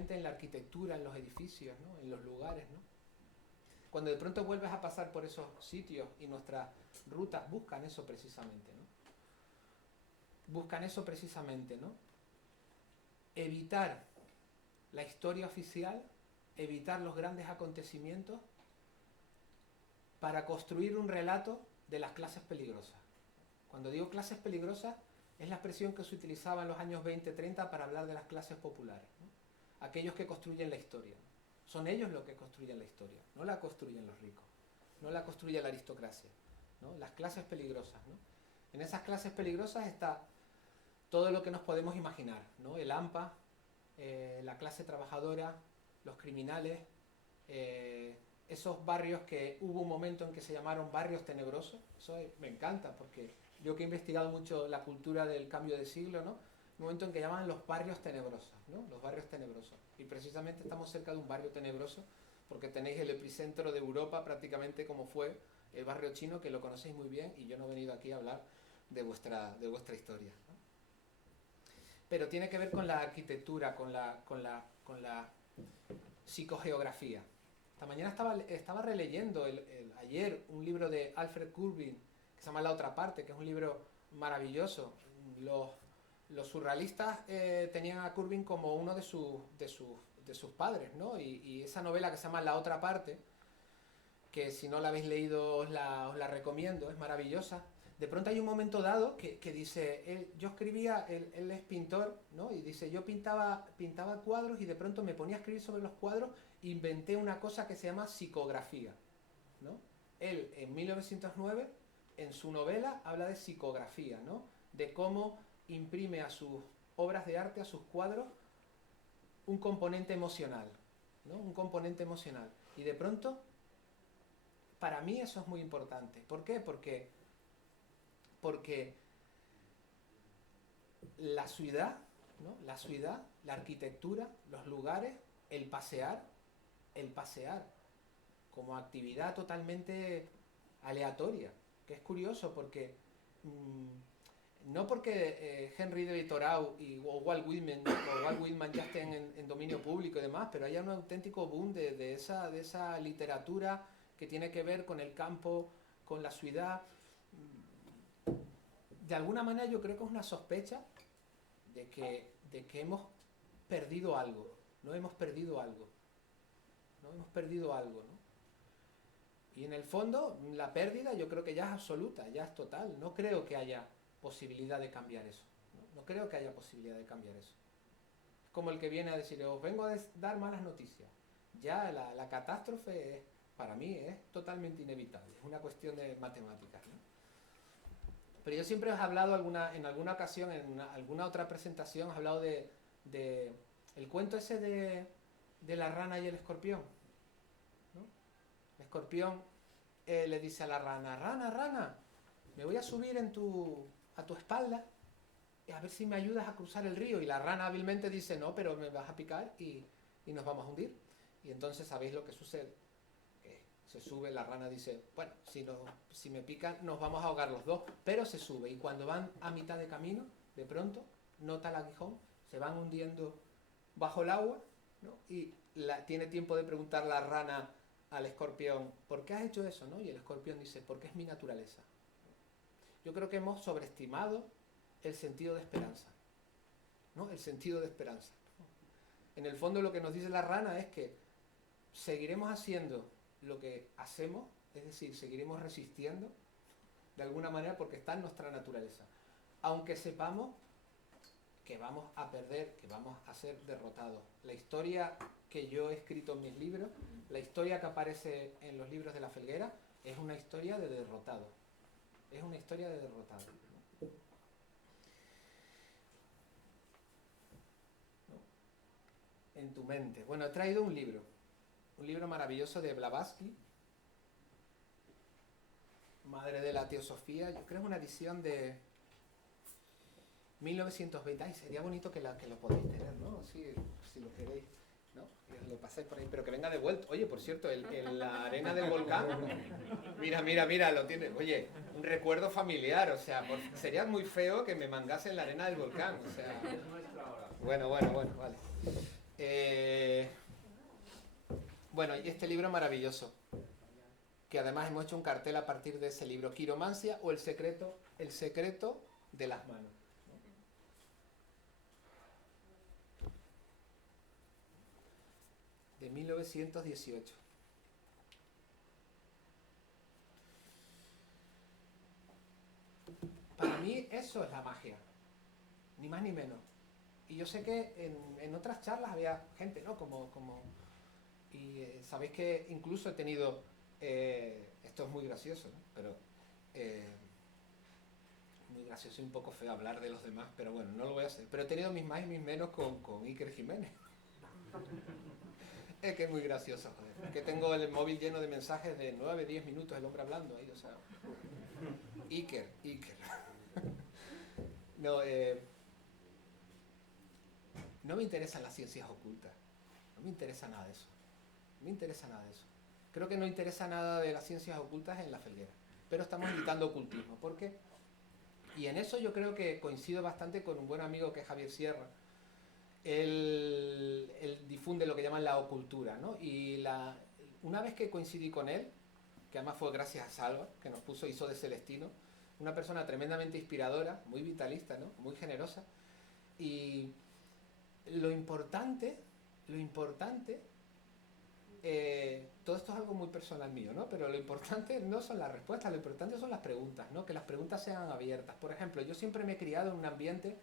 precisamente en la arquitectura, en los edificios, ¿no? En los lugares, ¿no? Cuando de pronto vuelves a pasar por esos sitios y nuestras rutas buscan eso precisamente, ¿no? Buscan eso precisamente, ¿no? Evitar la historia oficial, evitar los grandes acontecimientos para construir un relato de las clases peligrosas. Cuando digo clases peligrosas, es la expresión que se utilizaba en los años 20-30 para hablar de las clases populares, ¿no? Aquellos que construyen la historia. Son ellos los que construyen la historia, no la construyen los ricos, no la construye la aristocracia, ¿no? Las clases peligrosas, ¿no? En esas clases peligrosas está todo lo que nos podemos imaginar, ¿no? El AMPA, la clase trabajadora, los criminales, esos barrios que hubo un momento en que se llamaron barrios tenebrosos. Eso me encanta, porque yo que he investigado mucho la cultura del cambio de siglo, ¿no? Un momento en que llaman los barrios tenebrosos, ¿no? Los barrios tenebrosos. Y precisamente estamos cerca de un barrio tenebroso, porque tenéis el epicentro de Europa prácticamente como fue el barrio chino, que lo conocéis muy bien, y yo no he venido aquí a hablar de vuestra historia, ¿no? Pero tiene que ver con la arquitectura, con la psicogeografía. Esta mañana estaba releyendo ayer un libro de Alfred Corbin que se llama La otra parte, que es un libro maravilloso. Los surrealistas tenían a Corbin como uno de sus padres, ¿no? Y esa novela que se llama La otra parte, que si no la habéis leído os la recomiendo, es maravillosa. De pronto hay un momento dado que dice, yo escribía, él es pintor, ¿no? Y dice, yo pintaba cuadros y de pronto me ponía a escribir sobre los cuadros e inventé una cosa que se llama psicografía, ¿no? Él, en 1909, en su novela, habla de psicografía, ¿no? De cómo imprime a sus obras de arte, a sus cuadros, un componente emocional, ¿no? Un componente emocional. Y de pronto, para mí eso es muy importante. ¿Por qué? Porque la ciudad, ¿no? La arquitectura, los lugares, el pasear, como actividad totalmente aleatoria, que es curioso porque no porque Henry David Thoreau o Walt Whitman ya estén en dominio público y demás, pero hay un auténtico boom de esa literatura que tiene que ver con el campo, con la ciudad. De alguna manera yo creo que es una sospecha de que hemos perdido algo, ¿no? Hemos perdido algo, ¿no? Y en el fondo, la pérdida yo creo que ya es absoluta, ya es total. No creo que haya posibilidad de cambiar eso, ¿no? No creo que haya posibilidad de cambiar eso. Es como el que viene a decir, os vengo a dar malas noticias. Ya la catástrofe, para mí, es totalmente inevitable. Es una cuestión de matemáticas, ¿no? Pero yo siempre os he hablado en alguna ocasión, en alguna otra presentación, os he hablado de el cuento ese de la rana y el escorpión, ¿no? El escorpión le dice a la rana, rana, me voy a subir a tu espalda y a ver si me ayudas a cruzar el río. Y la rana hábilmente dice, no, pero me vas a picar y nos vamos a hundir. Y entonces sabéis lo que sucede. Se sube, la rana dice, bueno, si me pican nos vamos a ahogar los dos, pero se sube y cuando van a mitad de camino, de pronto, nota el aguijón, se van hundiendo bajo el agua, ¿no? Y tiene tiempo de preguntar la rana al escorpión, ¿por qué has hecho eso, no? Y el escorpión dice, porque es mi naturaleza. Yo creo que hemos sobreestimado el sentido de esperanza, ¿no? El sentido de esperanza. En el fondo lo que nos dice la rana es que seguiremos haciendo lo que hacemos, es decir, seguiremos resistiendo de alguna manera porque está en nuestra naturaleza, aunque sepamos que vamos a perder, que vamos a ser derrotados. La historia que yo he escrito en mis libros, la historia que aparece en los libros de La Felguera, es una historia de derrotado. Es una historia de derrotado, ¿no? En tu mente. Bueno, he traído un libro maravilloso de Blavatsky, Madre de la Teosofía. Yo creo que es una edición de 1920. Ay, sería bonito que lo podáis tener, ¿no? Si lo queréis, ¿no? Que lo pasáis por ahí, pero que venga devuelto. Oye, por cierto, la arena del volcán. Mira, lo tiene. Oye, un recuerdo familiar, o sea, sería muy feo que me mangasen la arena del volcán, o sea. Es nuestra ahora. Bueno, vale. Bueno, y este libro maravilloso, que además hemos hecho un cartel a partir de ese libro, Quiromancia o el secreto de las manos. De 1918. Para mí eso es la magia, ni más ni menos. Y yo sé que en otras charlas había gente, ¿no? Y sabéis que incluso he tenido, esto es muy gracioso, ¿no? Pero muy gracioso y un poco feo hablar de los demás, pero bueno, no lo voy a hacer. Pero he tenido mis más y mis menos con Iker Jiménez. Es que es muy gracioso, joder. Es que tengo el móvil lleno de mensajes de 9, 10 minutos el hombre hablando ahí, o sea. Iker. No, no me interesan las ciencias ocultas. No me interesa nada de eso. No me interesa nada de eso. Creo que no interesa nada de las ciencias ocultas en la Felguera. Pero estamos evitando ocultismo. ¿Por qué? Y en eso yo creo que coincido bastante con un buen amigo que es Javier Sierra. Él difunde lo que llaman la ocultura, ¿no? Y una vez que coincidí con él, que además fue gracias a Salva, que nos hizo de Celestino, una persona tremendamente inspiradora, muy vitalista, ¿no? Muy generosa. Y lo importante, todo esto es algo muy personal mío, ¿no? Pero lo importante no son las respuestas, lo importante son las preguntas, ¿no? Que las preguntas sean abiertas. Por ejemplo, yo siempre me he criado en un ambiente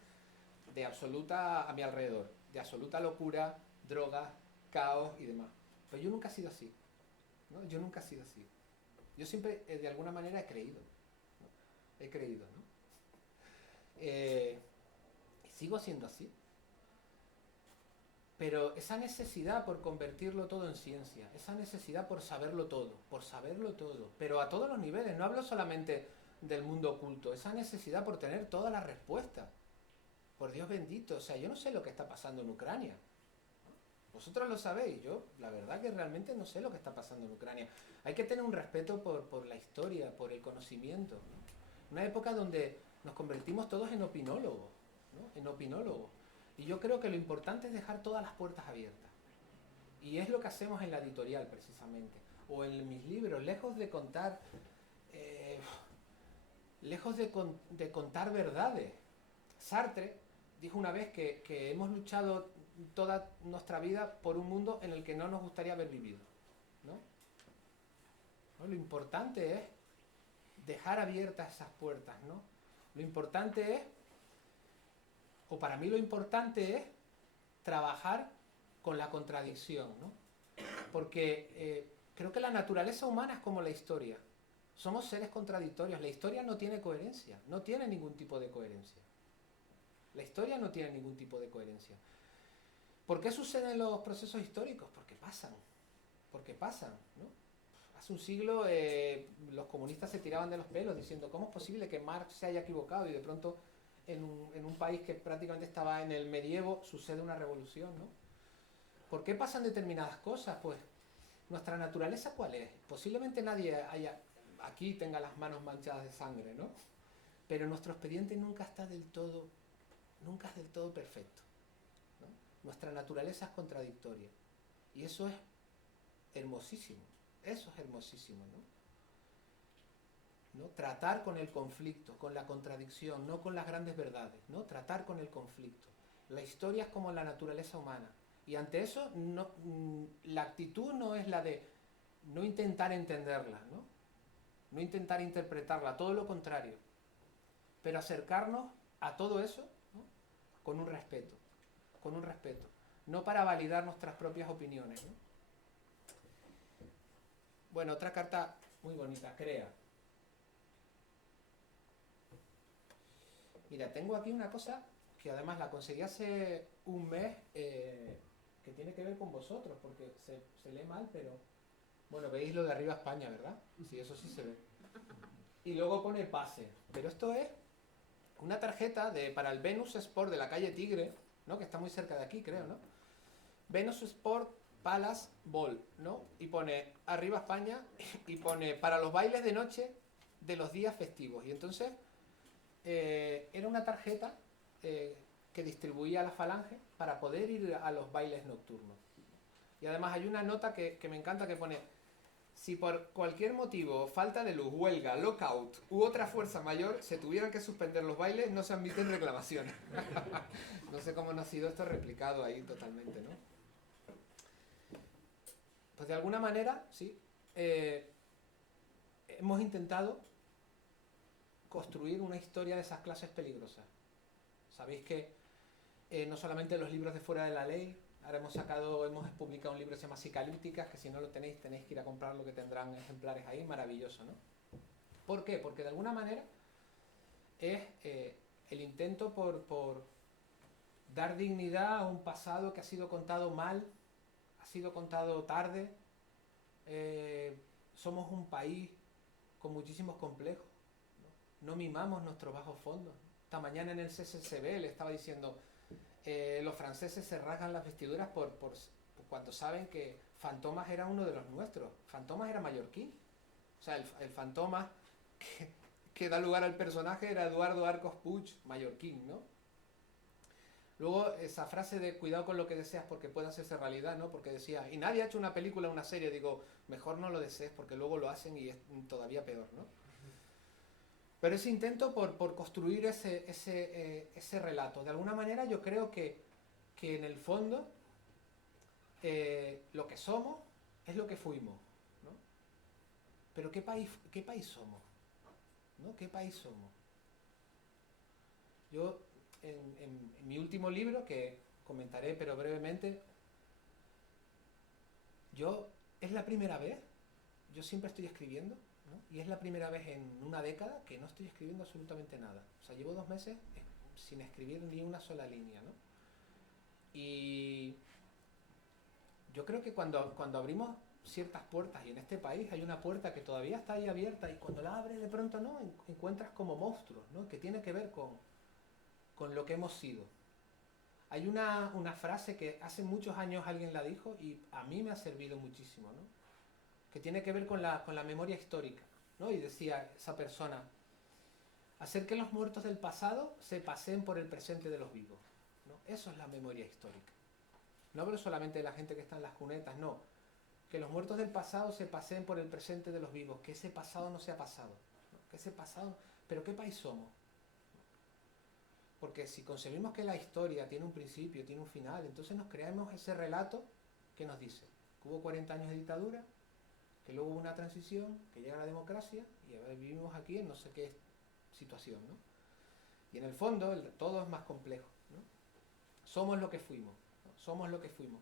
de absoluta, a mi alrededor, de absoluta locura, drogas, caos y demás. Pero yo nunca he sido así, ¿no? Yo nunca he sido así. Yo siempre, de alguna manera, he creído, ¿no? He creído, ¿no? Y sigo siendo así. Pero esa necesidad por convertirlo todo en ciencia, esa necesidad por saberlo todo, pero a todos los niveles, no hablo solamente del mundo oculto, esa necesidad por tener todas las respuestas. Por Dios bendito, o sea, yo no sé lo que está pasando en Ucrania. Vosotros lo sabéis, yo la verdad que realmente no sé lo que está pasando en Ucrania. Hay que tener un respeto por la historia, por el conocimiento, ¿no? Una época donde nos convertimos todos en opinólogos, ¿no? En opinólogos. Y yo creo que lo importante es dejar todas las puertas abiertas. Y es lo que hacemos en la editorial, precisamente. O en mis libros, lejos de contar contar verdades. Sartre dijo una vez que hemos luchado toda nuestra vida por un mundo en el que no nos gustaría haber vivido, ¿no? ¿No? Lo importante es dejar abiertas esas puertas, ¿no? Lo importante es, o para mí lo importante es, trabajar con la contradicción, ¿no? Porque creo que la naturaleza humana es como la historia. Somos seres contradictorios. La historia no tiene coherencia, no tiene ningún tipo de coherencia. La historia no tiene ningún tipo de coherencia. ¿Por qué suceden los procesos históricos? Porque pasan, ¿no? Hace un siglo los comunistas se tiraban de los pelos diciendo ¿cómo es posible que Marx se haya equivocado? Y de pronto en un país que prácticamente estaba en el medievo sucede una revolución, ¿no? ¿Por qué pasan determinadas cosas? Pues nuestra naturaleza, ¿cuál es? Posiblemente nadie aquí tenga las manos manchadas de sangre, ¿no? Pero nuestro expediente nunca es del todo perfecto, ¿no? Nuestra naturaleza es contradictoria. Y eso es hermosísimo, ¿no? Tratar con el conflicto, con la contradicción, no con las grandes verdades, ¿no? Tratar con el conflicto. La historia es como la naturaleza humana. Y ante eso, la actitud no es la de no intentar entenderla, ¿no? No intentar interpretarla, todo lo contrario. Pero acercarnos a todo eso, ¿no? Con un respeto. No para validar nuestras propias opiniones, ¿no? Bueno, otra carta muy bonita, Crea. Mira, tengo aquí una cosa que además la conseguí hace un mes, que tiene que ver con vosotros, porque se lee mal, pero... Bueno, veis lo de arriba España, ¿verdad? Sí, eso sí se ve. Y luego pone pase. Pero esto es una tarjeta para el Venus Sport de la calle Tigre, ¿no? Que está muy cerca de aquí, creo, ¿no? Venus Sport Palace Ball, ¿no? Y pone arriba España y pone para los bailes de noche de los días festivos. Y entonces era una tarjeta que distribuía a la Falange para poder ir a los bailes nocturnos. Y además hay una nota que me encanta que pone: si por cualquier motivo, falta de luz, huelga, lockout u otra fuerza mayor, se tuvieran que suspender los bailes, no se admiten reclamaciones. No sé cómo no ha sido esto replicado ahí totalmente, ¿no? Pues de alguna manera, sí, hemos intentado construir una historia de esas clases peligrosas. Sabéis que no solamente los libros de Fuera de la Ley, ahora hemos publicado un libro que se llama Psicalípticas, que si no lo tenéis que ir a comprarlo, que tendrán ejemplares ahí, maravilloso, ¿no? ¿Por qué? Porque de alguna manera es el intento por dar dignidad a un pasado que ha sido contado mal, ha sido contado tarde. Somos un país con muchísimos complejos, ¿no? No mimamos nuestros bajos fondos. Esta mañana en el CCCB le estaba diciendo: los franceses se rasgan las vestiduras por cuando saben que Fantomas era uno de los nuestros. Fantomas era mallorquín. O sea, el Fantomas que da lugar al personaje era Eduardo Arcos Puig, mallorquín, ¿no? Luego esa frase de cuidado con lo que deseas porque puede hacerse realidad, ¿no? Porque decía, y nadie ha hecho una película, una serie, digo, mejor no lo desees porque luego lo hacen y es todavía peor, ¿no? Pero ese intento por construir ese relato, de alguna manera yo creo que en el fondo lo que somos es lo que fuimos, ¿no? Pero ¿qué país somos? ¿No? ¿Qué país somos? Yo, en mi último libro, que comentaré pero brevemente, es la primera vez, yo siempre estoy escribiendo, ¿no? Y es la primera vez en una década que no estoy escribiendo absolutamente nada. O sea, llevo 2 meses sin escribir ni una sola línea, ¿no? Y yo creo que cuando abrimos ciertas puertas, y en este país hay una puerta que todavía está ahí abierta, y cuando la abres de pronto, ¿no?, encuentras como monstruos, ¿no?, que tiene que ver con lo que hemos sido. Hay una frase que hace muchos años alguien la dijo y a mí me ha servido muchísimo, ¿no?, que tiene que ver con la memoria histórica, ¿no? Y decía esa persona: hacer que los muertos del pasado se paseen por el presente de los vivos, ¿no? Eso es la memoria histórica. No hablo solamente de la gente que está en las cunetas, no. Que los muertos del pasado se paseen por el presente de los vivos, que ese pasado no sea pasado, ¿no? Que ese pasado... ¿Pero qué país somos? Porque si concebimos que la historia tiene un principio, tiene un final, entonces nos creamos ese relato que nos dice que hubo 40 años de dictadura, que luego hubo una transición, que llega la democracia y ahora vivimos aquí en no sé qué situación, ¿no? Y en el fondo todo es más complejo, ¿no? Somos lo que fuimos, ¿no? Somos lo que fuimos.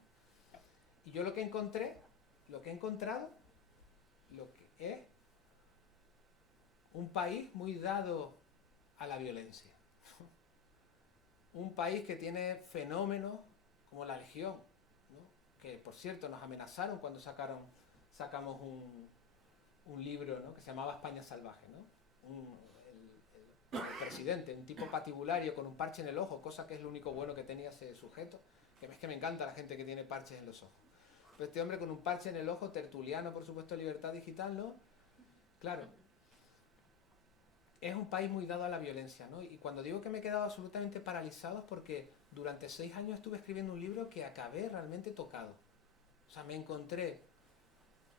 Y yo lo que he encontrado, lo que es un país muy dado a la violencia. Un país que tiene fenómenos como la Legión, ¿no?, que por cierto nos amenazaron cuando sacamos un libro, ¿no?, que se llamaba España Salvaje, ¿no? El presidente, un tipo patibulario con un parche en el ojo, cosa que es lo único bueno que tenía ese sujeto, que es que me encanta la gente que tiene parches en los ojos. Pero este hombre con un parche en el ojo, tertuliano, por supuesto, Libertad Digital, ¿no? Claro, es un país muy dado a la violencia, ¿no? Y cuando digo que me he quedado absolutamente paralizado es porque durante 6 años estuve escribiendo un libro que acabé realmente tocado. O sea, me encontré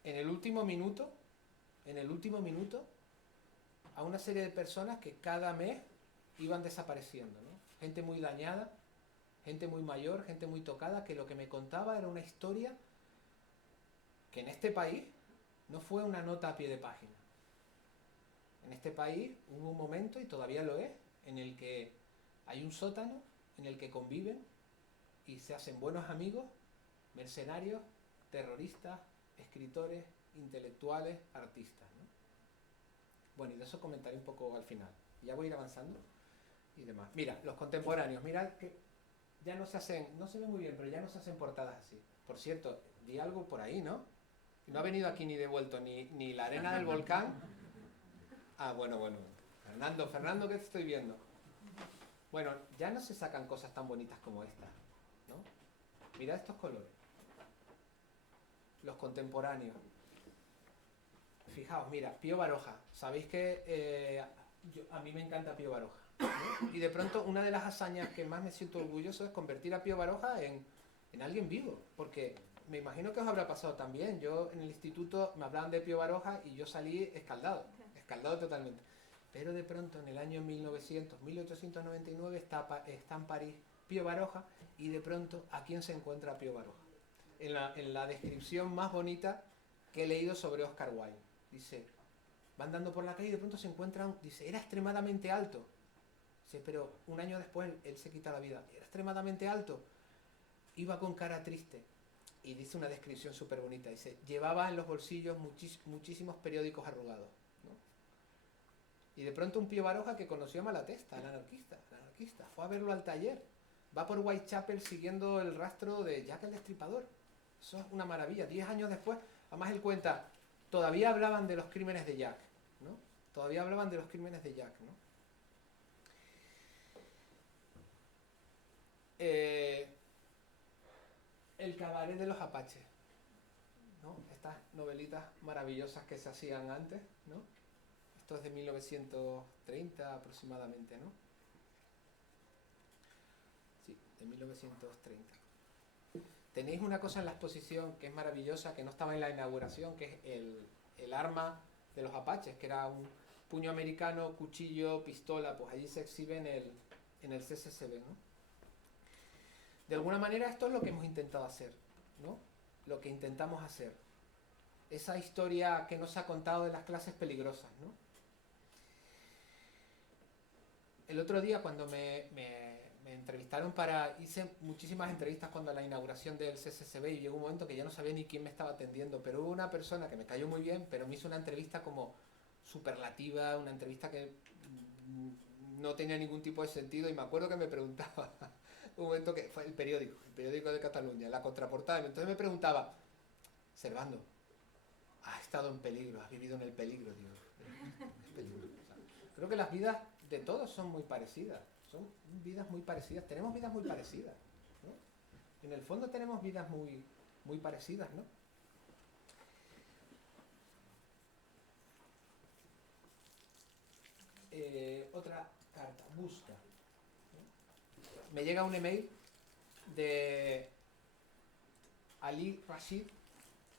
en el último minuto, a una serie de personas que cada mes iban desapareciendo, ¿no? Gente muy dañada, gente muy mayor, gente muy tocada, que lo que me contaba era una historia que en este país no fue una nota a pie de página. En este país hubo un momento, y todavía lo es, en el que hay un sótano en el que conviven y se hacen buenos amigos, mercenarios, terroristas, escritores, intelectuales, artistas, ¿no? Bueno, y de eso comentaré un poco al final. Ya voy a ir avanzando y demás. Mira, los contemporáneos, mirad que ya no se ve muy bien, pero ya no se hacen portadas así. Por cierto, di algo por ahí, ¿no? No ha venido aquí ni devuelto ni la arena del volcán. Ah, bueno. Fernando, ¿qué te estoy viendo? Bueno, ya no se sacan cosas tan bonitas como esta, ¿no? Mirad estos colores. Los contemporáneos. Fijaos, mira, Pío Baroja. Sabéis que a mí me encanta Pío Baroja, ¿no? Y de pronto una de las hazañas que más me siento orgulloso es convertir a Pío Baroja en alguien vivo. Porque me imagino que os habrá pasado también. Yo en el instituto me hablaban de Pío Baroja y yo salí escaldado totalmente. Pero de pronto en el año 1899 está en París Pío Baroja y de pronto ¿a quién se encuentra Pío Baroja? En la descripción más bonita que he leído sobre Oscar Wilde. Dice, va andando por la calle y de pronto se encuentran, dice, era extremadamente alto. Dice, pero un año después él se quita la vida. Era extremadamente alto. Iba con cara triste. Y dice una descripción súper bonita. Dice, llevaba en los bolsillos muchísimos periódicos arrugados, ¿no? Y de pronto un Pío Baroja que conoció a Malatesta, el anarquista. Fue a verlo al taller. Va por Whitechapel siguiendo el rastro de Jack el Destripador. Eso es una maravilla. 10 años después, además él cuenta, todavía hablaban de los crímenes de Jack, ¿no? Todavía hablaban de los crímenes de Jack, ¿no? El cabaret de los apaches, ¿no? Estas novelitas maravillosas que se hacían antes, ¿no? Esto es de 1930 aproximadamente, ¿no? Sí, de 1930. Tenéis una cosa en la exposición que es maravillosa, que no estaba en la inauguración, que es el arma de los apaches, que era un puño americano, cuchillo, pistola. Pues allí se exhibe en el CCCB, ¿no? De alguna manera esto es lo que hemos intentado hacer, ¿no? Lo que intentamos hacer. Esa historia que nos ha contado de las clases peligrosas, ¿no? El otro día cuando me entrevistaron hice muchísimas entrevistas cuando la inauguración del CCCB y llegó un momento que ya no sabía ni quién me estaba atendiendo, pero hubo una persona que me cayó muy bien, pero me hizo una entrevista como superlativa, una entrevista que no tenía ningún tipo de sentido y me acuerdo que me preguntaba, un momento que fue el periódico de Cataluña, la contraportada, entonces me preguntaba, Servando, has estado en peligro, has vivido en el peligro, digo, ¿qué peligro? O sea, creo que las vidas de todos son muy parecidas, son vidas muy parecidas, tenemos vidas muy parecidas, ¿no? En el fondo tenemos vidas muy, muy parecidas, ¿no? Otra carta, busca. Me llega un email de Ali Rashid,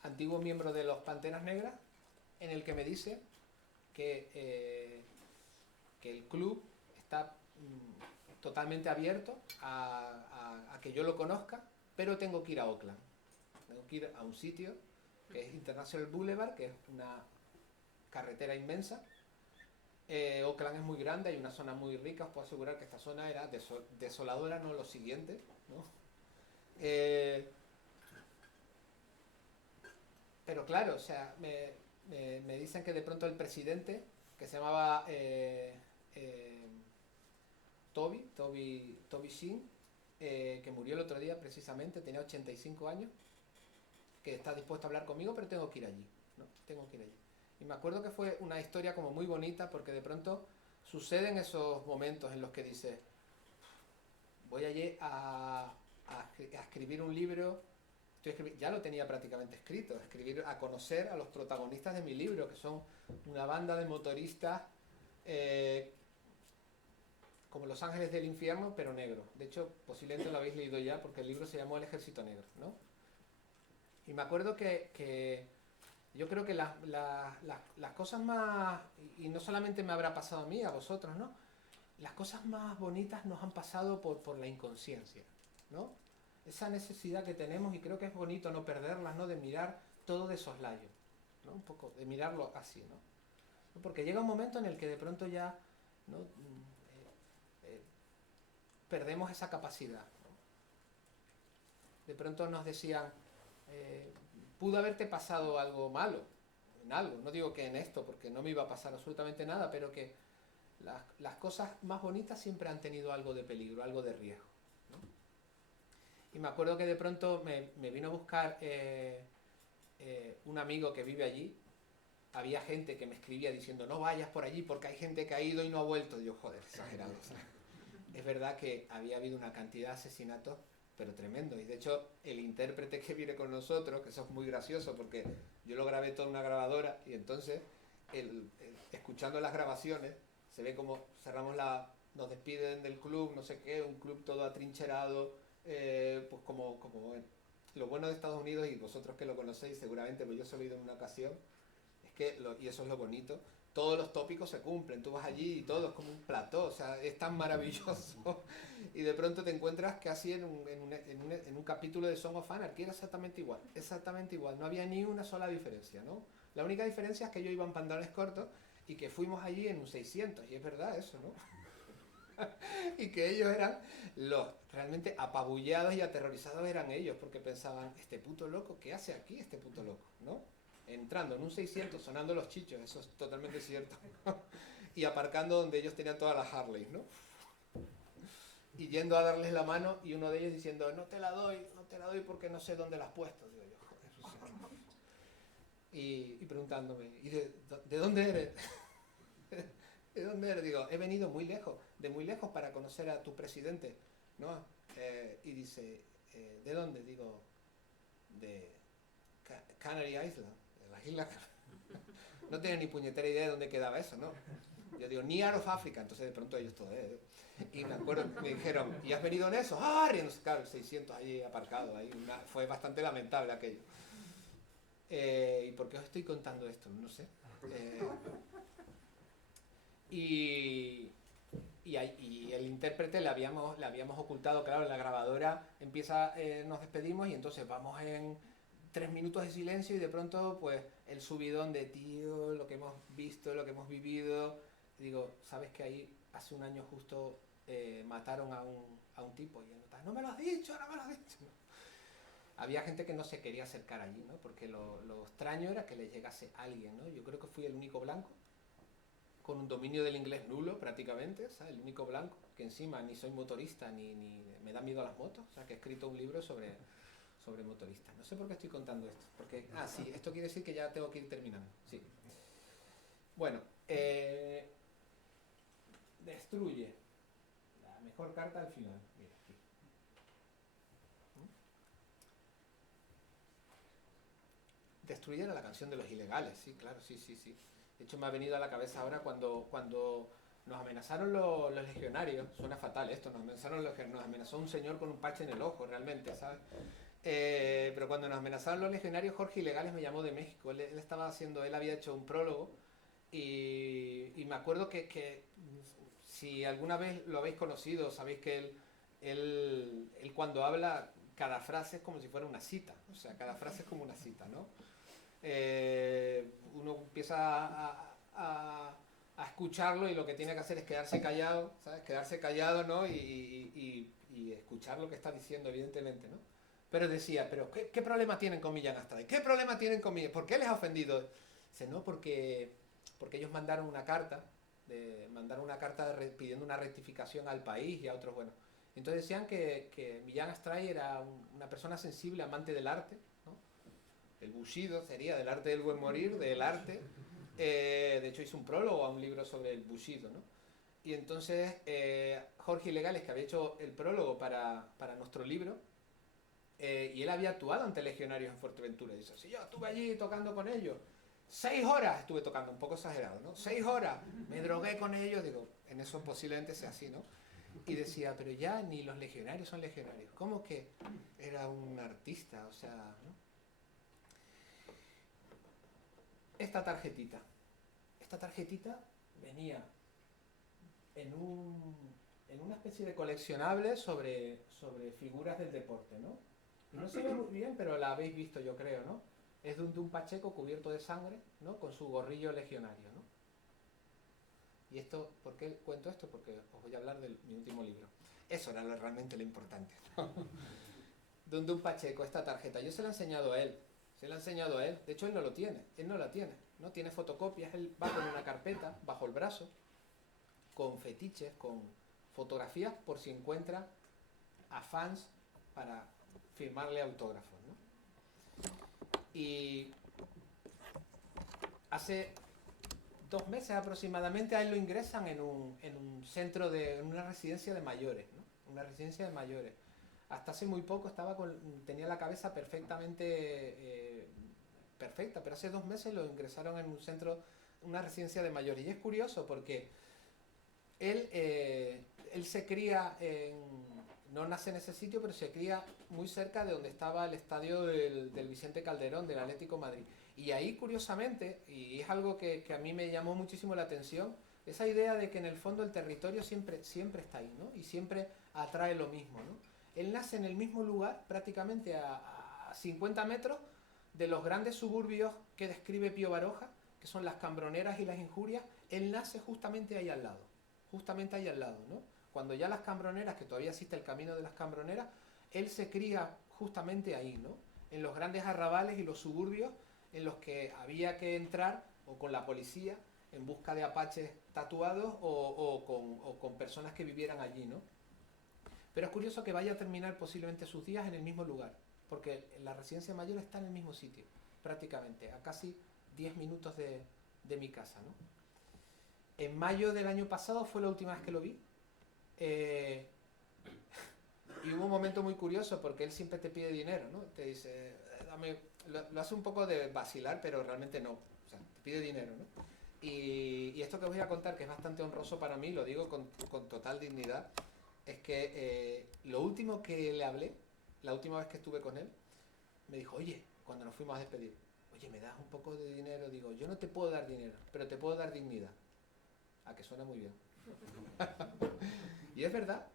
antiguo miembro de los Panteras Negras, en el que me dice que el club está totalmente abierto a que yo lo conozca, pero tengo que ir a Oakland. Tengo que ir a un sitio que es International Boulevard, que es una carretera inmensa. Oakland es muy grande, hay una zona muy rica, os puedo asegurar que esta zona era desoladora, no lo siguiente, ¿no? Pero claro, o sea, me dicen que de pronto el presidente, que se llamaba Toby Shin, que murió el otro día precisamente, tenía 85 años, que está dispuesto a hablar conmigo, pero tengo que ir allí, ¿no? Tengo que ir allí. Y me acuerdo que fue una historia como muy bonita, porque de pronto suceden esos momentos en los que dices, voy allí a escribir un libro, ya lo tenía prácticamente escrito, a conocer a los protagonistas de mi libro, que son una banda de motoristas como Los Ángeles del Infierno, pero negro. De hecho, posiblemente lo habéis leído ya, porque el libro se llamó El Ejército Negro, ¿no? Y me acuerdo que yo creo que las cosas más, y no solamente me habrá pasado a mí, a vosotros, ¿no? Las cosas más bonitas nos han pasado por la inconsciencia, ¿no? Esa necesidad que tenemos, y creo que es bonito no perderlas, ¿no? De mirar todo de soslayo, ¿no? Un poco, de mirarlo así, ¿no? Porque llega un momento en el que de pronto ya, ¿no? Perdemos esa capacidad, ¿no? De pronto nos decían, pudo haberte pasado algo malo, en algo, no digo que en esto, porque no me iba a pasar absolutamente nada, pero que las cosas más bonitas siempre han tenido algo de peligro, algo de riesgo, ¿no? Y me acuerdo que de pronto me vino a buscar un amigo que vive allí. Había gente que me escribía diciendo, no vayas por allí porque hay gente que ha ido y no ha vuelto. Y yo, joder, exagerado. Es verdad que había habido una cantidad de asesinatos, pero tremendo. Y de hecho, el intérprete que viene con nosotros, que eso es muy gracioso porque yo lo grabé toda una grabadora y entonces, escuchando las grabaciones, se ve como nos despiden del club, no sé qué, un club todo atrincherado, pues como lo bueno de Estados Unidos, y vosotros que lo conocéis seguramente, pues yo os he oído en una ocasión, es que, y eso es lo bonito, todos los tópicos se cumplen, tú vas allí y todo es como un plató, o sea, es tan maravilloso. Y de pronto te encuentras casi en un capítulo de Song of Anarchy, era exactamente igual, no había ni una sola diferencia, ¿no? La única diferencia es que yo iba en pantalones cortos y que fuimos allí en un 600, y es verdad eso, ¿no? Y que ellos eran los realmente apabullados y aterrorizados eran ellos, porque pensaban, este puto loco, ¿qué hace aquí este puto loco? ¿No? Entrando en un 600, sonando los chichos, eso es totalmente cierto. Y aparcando donde ellos tenían todas las Harleys, ¿no? Y yendo a darles la mano y uno de ellos diciendo, no te la doy porque no sé dónde la has puesto. Digo yo, joder, o sea, y preguntándome, ¿y de dónde eres? ¿De dónde eres? Digo, he venido de muy lejos para conocer a tu presidente, ¿no? Y dice, ¿de dónde? Digo, de Canary Island, de las Islas. No tenía ni puñetera idea de dónde quedaba eso, ¿no? Yo digo, ni out of Africa, entonces de pronto ellos todo, Y me acuerdo, me dijeron, ¿y has venido en eso? ¡Ah! Y no sé, claro, el 600 ahí aparcado, fue bastante lamentable aquello. ¿Y por qué os estoy contando esto? No sé. Y el intérprete le habíamos ocultado, claro, en la grabadora empieza, nos despedimos y entonces vamos en 3 minutos de silencio y de pronto pues el subidón de tío, lo que hemos visto, lo que hemos vivido. Digo, ¿sabes que ahí hace un año justo mataron a un tipo? Y él no me lo has dicho, no me lo has dicho. Había gente que no se quería acercar allí, ¿no? Porque lo extraño era que les llegase alguien, ¿no? Yo creo que fui el único blanco con un dominio del inglés nulo prácticamente, ¿sabes? El único blanco, que encima ni soy motorista ni me da miedo a las motos, o sea, que he escrito un libro sobre motoristas. No sé por qué estoy contando esto, porque, sí, esto quiere decir que ya tengo que ir terminando, sí. Bueno, destruye, la mejor carta al final, mira, aquí. Destruye era la canción de los ilegales, sí, claro, sí. De hecho, me ha venido a la cabeza ahora cuando nos amenazaron los legionarios, suena fatal esto, nos amenazó un señor con un parche en el ojo, realmente, ¿sabes? Pero cuando nos amenazaron los legionarios, Jorge Ilegales me llamó de México, él había hecho un prólogo y me acuerdo que si alguna vez lo habéis conocido, sabéis que él cuando habla, cada frase es como si fuera una cita, o sea, cada frase es como una cita, ¿no? Uno empieza a escucharlo y lo que tiene que hacer es quedarse callado, ¿sabes? Quedarse callado, ¿no? Y escuchar lo que está diciendo, evidentemente, ¿no? Pero decía, ¿pero qué problema tienen con Millán Astray? ¿Qué problema tienen con Millán? ¿Por qué les ha ofendido? Dice, no, porque ellos mandaron una carta pidiendo una rectificación al país y a otros, bueno. Entonces decían que Millán Astray era una persona sensible, amante del arte, ¿no? El bushido sería del arte del buen morir, del arte. De hecho hizo un prólogo a un libro sobre el bushido, ¿no? Y entonces Jorge Ilegales, que había hecho el prólogo para nuestro libro, y él había actuado ante legionarios en Fuerteventura. Dice, si yo estuve allí tocando con ellos, 6 horas estuve tocando, un poco exagerado, ¿no? 6 horas, me drogué con ellos, digo, en eso posiblemente sea así, ¿no? Y decía, pero ya ni los legionarios son legionarios. ¿Cómo que era un artista? O sea, ¿no? Esta tarjetita venía en una especie de coleccionable sobre figuras del deporte, ¿no? Y no se ve muy bien, pero la habéis visto, yo creo, ¿no? Es de un Pacheco cubierto de sangre, ¿no? Con su gorrillo legionario, ¿no? Y esto, ¿por qué cuento esto? Porque os voy a hablar de mi último libro. Eso era realmente lo importante, ¿no? De un Pacheco, esta tarjeta. Yo se la he enseñado a él. De hecho, él no lo tiene. Él no la tiene. No tiene fotocopias. Él va con una carpeta bajo el brazo, con fetiches, con fotografías, por si encuentra a fans para firmarle autógrafos, ¿no? Y hace 2 meses aproximadamente a él lo ingresan en un centro en una residencia de mayores, ¿no? Una residencia de mayores. Hasta hace muy poco tenía la cabeza perfectamente perfecta, pero hace 2 meses lo ingresaron en un centro, una residencia de mayores. Y es curioso porque él se cría no nace en ese sitio, pero se cría muy cerca de donde estaba el estadio del Vicente Calderón, del Atlético Madrid. Y ahí, curiosamente, y es algo que a mí me llamó muchísimo la atención, esa idea de que en el fondo el territorio siempre está ahí, ¿no? Y siempre atrae lo mismo, ¿no? Él nace en el mismo lugar, prácticamente a 50 metros de los grandes suburbios que describe Pío Baroja, que son las Cambroneras y las Injurias. Él nace justamente ahí al lado, ¿no? Cuando ya las Cambroneras, que todavía existe el camino de las Cambroneras, él se cría justamente ahí, ¿no? En los grandes arrabales y los suburbios en los que había que entrar, o con la policía, en busca de apaches tatuados o con personas que vivieran allí, ¿no? Pero es curioso que vaya a terminar posiblemente sus días en el mismo lugar, porque la residencia mayor está en el mismo sitio, prácticamente, a casi 10 minutos de mi casa, ¿no? En mayo del año pasado fue la última vez que lo vi. Y hubo un momento muy curioso porque él siempre te pide dinero, ¿no? Te dice, dame, lo hace un poco de vacilar, pero realmente no. O sea, te pide dinero, ¿no? Y esto que os voy a contar, que es bastante honroso para mí, lo digo con total dignidad, es que lo último que le hablé, la última vez que estuve con él, me dijo, oye, cuando nos fuimos a despedir, oye, ¿me das un poco de dinero? Digo, yo no te puedo dar dinero, pero te puedo dar dignidad. A que suena muy bien. Y es verdad,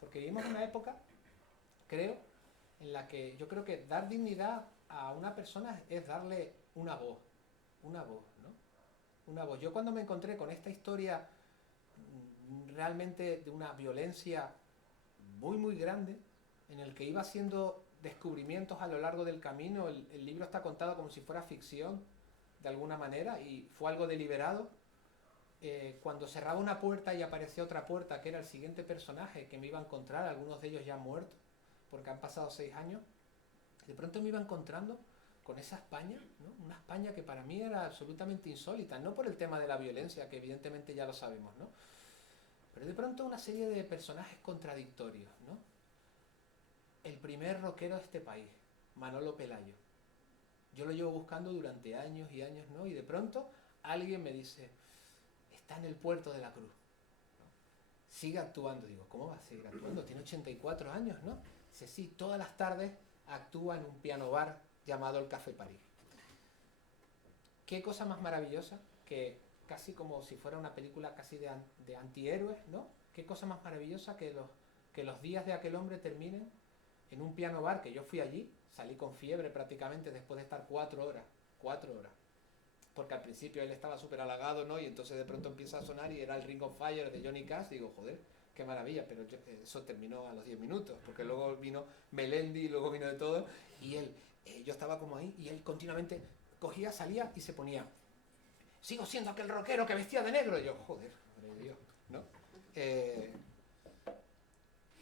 porque vivimos una época, creo, en la que yo creo que dar dignidad a una persona es darle una voz, ¿no? Una voz. Yo cuando me encontré con esta historia realmente de una violencia muy grande, en el que iba haciendo descubrimientos a lo largo del camino, el libro está contado como si fuera ficción, de alguna manera, y fue algo deliberado. Cuando cerraba una puerta y aparecía otra puerta, que era el siguiente personaje que me iba a encontrar, algunos de ellos ya muertos, porque han pasado 6 años, de pronto me iba encontrando con esa España, ¿no? Una España que para mí era absolutamente insólita, no por el tema de la violencia, que evidentemente ya lo sabemos, ¿no? Pero de pronto una serie de personajes contradictorios, ¿no? El primer rockero de este país, Manolo Pelayo. Yo lo llevo buscando durante años y años, ¿no? Y de pronto alguien me dice, está en el puerto de la Cruz, ¿no? Sigue actuando. Digo, ¿cómo va a seguir actuando? Tiene 84 años, ¿no? Dice, sí, todas las tardes actúa en un piano bar llamado el Café París. Qué cosa más maravillosa, que casi como si fuera una película casi de antihéroes, ¿no? Qué cosa más maravillosa que los días de aquel hombre terminen en un piano bar, que yo fui allí, salí con fiebre prácticamente después de estar 4 horas, porque al principio él estaba súper halagado, ¿no? Y entonces de pronto empieza a sonar y era el Ring of Fire de Johnny Cash, y digo, joder, qué maravilla, pero eso terminó a los 10 minutos, porque luego vino Melendi, luego vino de todo, y él, yo estaba como ahí, y él continuamente cogía, salía y se ponía, sigo siendo aquel rockero que vestía de negro, y yo, joder, madre de Dios, ¿no?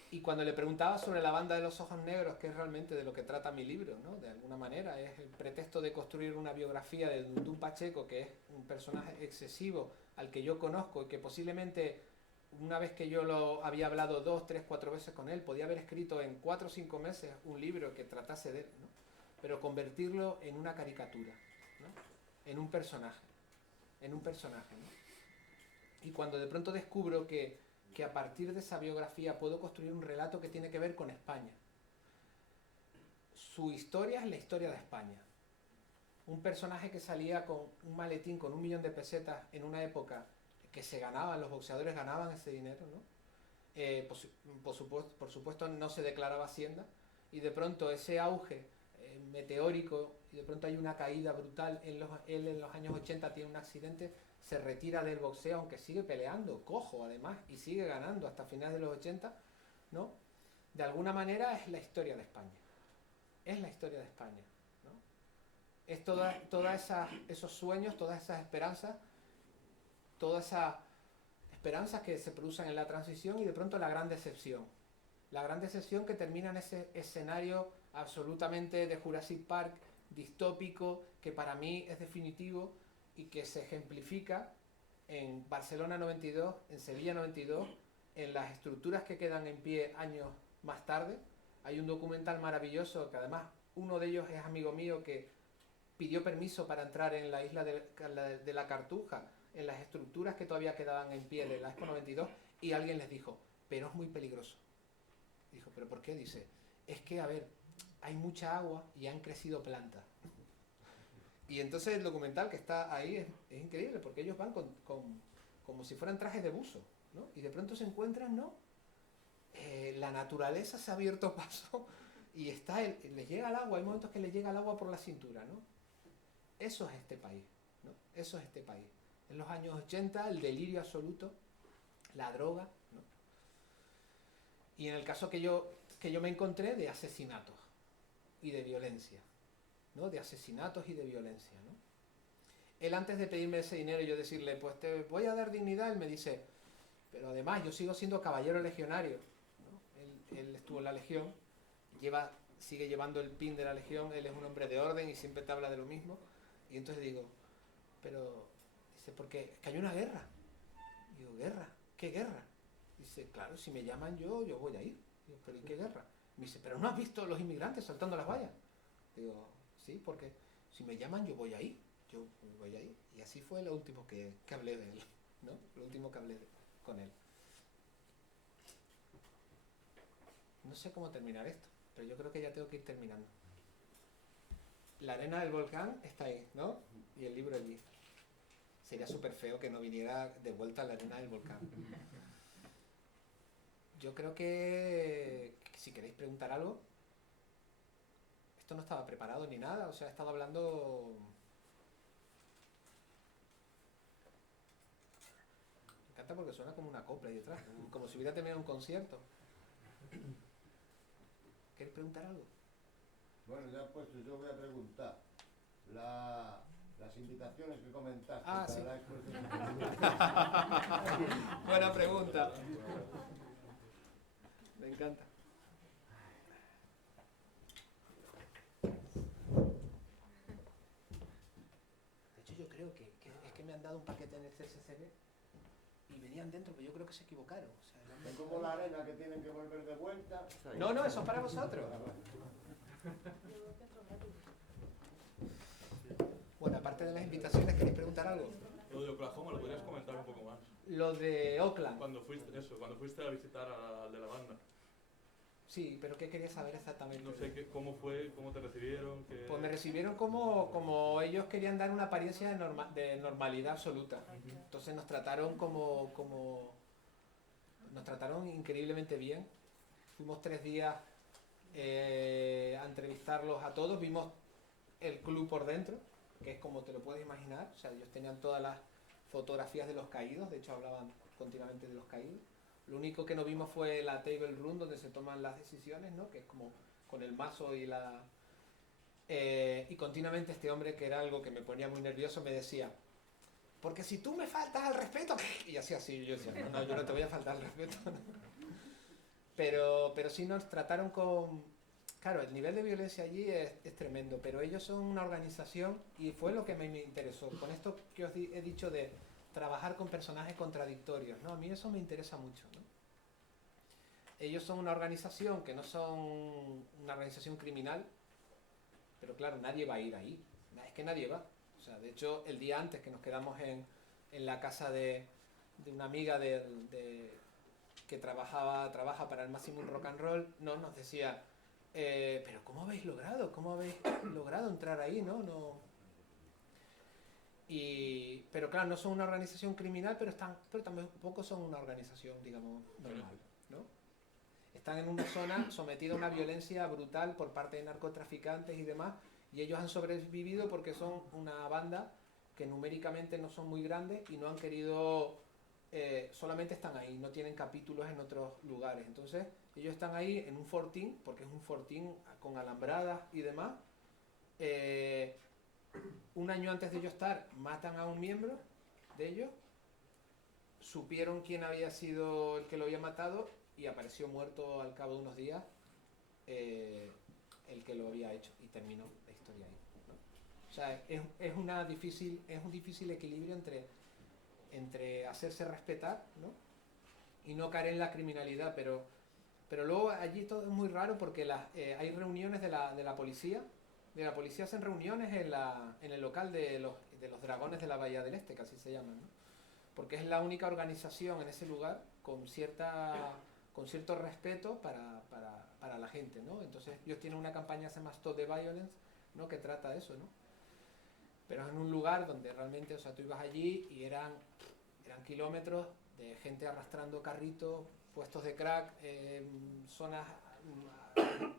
Y cuando le preguntaba sobre la banda de los ojos negros, que es realmente de lo que trata mi libro, ¿no? De alguna manera, es el pretexto de construir una biografía de Dundún Pacheco, que es un personaje excesivo al que yo conozco y que posiblemente, una vez que yo lo había hablado 2, 3, 4 veces con él, podía haber escrito en 4 o 5 meses un libro que tratase de él, ¿no? Pero convertirlo en una caricatura, ¿no? En un personaje, ¿no? Y cuando de pronto descubro que a partir de esa biografía puedo construir un relato que tiene que ver con España. Su historia es la historia de España. Un personaje que salía con un maletín con 1 millón de pesetas en una época que se ganaban, los boxeadores ganaban ese dinero, ¿no? Por supuesto no se declaraba Hacienda, y de pronto ese auge meteórico, y de pronto hay una caída brutal, él en los años 80 tiene un accidente, se retira del boxeo, aunque sigue peleando, cojo además, y sigue ganando hasta finales de los 80, ¿no? De alguna manera es la historia de España. Es la historia de España, ¿no? Es todas esos sueños, todas esas esperanzas que se producen en la transición, y de pronto la gran decepción. La gran decepción que termina en ese escenario absolutamente de Jurassic Park, distópico, que para mí es definitivo, y que se ejemplifica en Barcelona 92, en Sevilla 92, en las estructuras que quedan en pie años más tarde. Hay un documental maravilloso, que además uno de ellos es amigo mío, que pidió permiso para entrar en la isla de la Cartuja, en las estructuras que todavía quedaban en pie de la Expo 92, y alguien les dijo, pero es muy peligroso. Dijo, ¿pero por qué? Dice, es que, a ver, hay mucha agua y han crecido plantas. Y entonces el documental que está ahí es increíble, porque ellos van como si fueran trajes de buzo, ¿no? Y de pronto se encuentran, ¿no? La naturaleza se ha abierto paso y les llega el agua, hay momentos que les llega el agua por la cintura, ¿no? Eso es este país, ¿no? Eso es este país. En los años 80, el delirio absoluto, la droga, ¿no? Y en el caso que yo me encontré, de asesinatos y de violencia, ¿no? De asesinatos y de violencia, ¿no? Él, antes de pedirme ese dinero y yo decirle, pues te voy a dar dignidad, él me dice, pero además yo sigo siendo caballero legionario, ¿no? Él estuvo en la legión, sigue llevando el pin de la legión, él es un hombre de orden y siempre te habla de lo mismo. Y entonces digo, pero, dice, porque es que hay una guerra. Digo, ¿guerra? ¿Qué guerra? Dice, claro, si me llaman yo voy a ir. Digo, ¿pero y qué guerra? Me dice, ¿pero no has visto los inmigrantes saltando las vallas? Digo, sí, porque si me llaman yo voy a ir. Yo voy a ir. Y así fue lo último que hablé de él, ¿no? Lo último que hablé con él. No sé cómo terminar esto, pero yo creo que ya tengo que ir terminando. La arena del volcán está ahí, ¿no? Y el libro allí. Sería súper feo que no viniera de vuelta a la arena del volcán. Yo creo que si queréis preguntar algo, esto no estaba preparado ni nada, o sea, he estado hablando. Me encanta porque suena como una copla ahí detrás, como si hubiera terminado un concierto. ¿Queréis preguntar algo? Bueno, ya puesto, yo voy a preguntar. Las invitaciones que comentaste Ah, para sí. la exposición. Buena pregunta. Me encanta. De hecho, yo creo que es que me han dado un paquete en el CSCB y venían dentro, pero yo creo que se equivocaron. O sea, Es como la arena que tienen que volver de vuelta. no, eso es para vosotros. Bueno, aparte de las invitaciones, ¿queréis preguntar algo? Lo de Oklahoma, ¿lo podrías comentar un poco más? Lo de Oakland. Cuando fuiste a visitar al de la banda. Sí, pero ¿qué querías saber exactamente? No sé cómo fue, cómo te recibieron. Pues me recibieron como ellos querían dar una apariencia de normalidad absoluta. Entonces nos trataron nos trataron increíblemente bien. Fuimos 3 días a entrevistarlos a todos. Vimos el club por dentro, que es como te lo puedes imaginar. O sea, ellos tenían todas las fotografías de los caídos. De hecho, hablaban continuamente de los caídos. Lo único que no vimos fue la table room donde se toman las decisiones, ¿no? Que es como con el mazo y la... y continuamente este hombre, que era algo que me ponía muy nervioso, me decía, porque si tú me faltas al respeto... Y así, yo decía, no, yo no te voy a faltar al respeto. Pero sí nos trataron con... Claro, el nivel de violencia allí es tremendo, pero ellos son una organización y fue lo que me interesó. Con esto que os he dicho de trabajar con personajes contradictorios, ¿no? A mí eso me interesa mucho, ¿no? Ellos son una organización que no son una organización criminal, pero claro, nadie va a ir ahí. Es que nadie va. O sea, de hecho, el día antes que nos quedamos en la casa de una amiga que trabaja para el Maximum Rock and Roll, ¿no? Nos decía, pero ¿cómo habéis logrado entrar ahí, no? Pero claro, no son una organización criminal, pero tampoco son una organización, digamos, normal, ¿no? Están en una zona sometida a una violencia brutal por parte de narcotraficantes y demás, y ellos han sobrevivido porque son una banda que numéricamente no son muy grandes y no han querido, solamente están ahí, no tienen capítulos en otros lugares. Entonces ellos están ahí en un fortín, porque es un fortín con alambradas y demás. Un año antes de ellos estar, matan a un miembro de ellos, supieron quién había sido el que lo había matado y apareció muerto al cabo de unos días el que lo había hecho, y terminó la historia ahí, ¿no? O sea, es un difícil equilibrio entre hacerse respetar, ¿no? Y no caer en la criminalidad, pero luego allí todo es muy raro porque hay reuniones de la policía. De la policía hacen reuniones en el local de los dragones de la Bahía del Este, que así se llaman, ¿no? Porque es la única organización en ese lugar con con cierto respeto para la gente, ¿no? Entonces ellos tienen una campaña que se llama Stop the Violence, ¿no? Que trata de eso, ¿no? Pero es en un lugar donde realmente, o sea, tú ibas allí y eran kilómetros de gente arrastrando carritos, puestos de crack, zonas,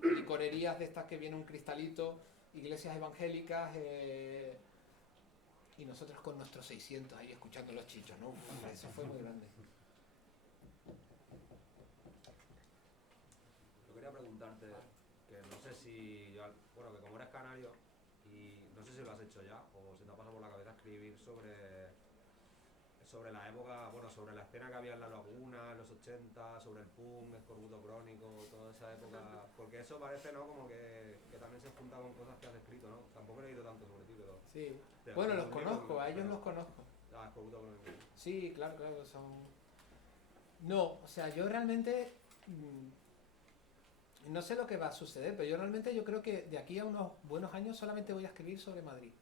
licorerías de estas que viene un cristalito, iglesias evangélicas, y nosotros con nuestros 600 ahí escuchando los chichos, ¿no? Uf, eso fue muy grande. Yo quería preguntarte, que no sé si, bueno, que como eres canario, y no sé si lo has hecho ya, o se te ha pasado por la cabeza escribir sobre la época, bueno, sobre la escena que había en la laguna, en los 80, sobre el punk, escorbuto crónico, toda esa época, porque eso parece, ¿no? Como que también se junta con cosas que has escrito, ¿no? Tampoco he leído tanto sobre ti, pero... Sí, bueno, los conozco, a ellos los conozco. Ah, escorbuto crónico. Sí, claro, son... No, o sea, yo realmente... no sé lo que va a suceder, pero yo creo que de aquí a unos buenos años solamente voy a escribir sobre Madrid.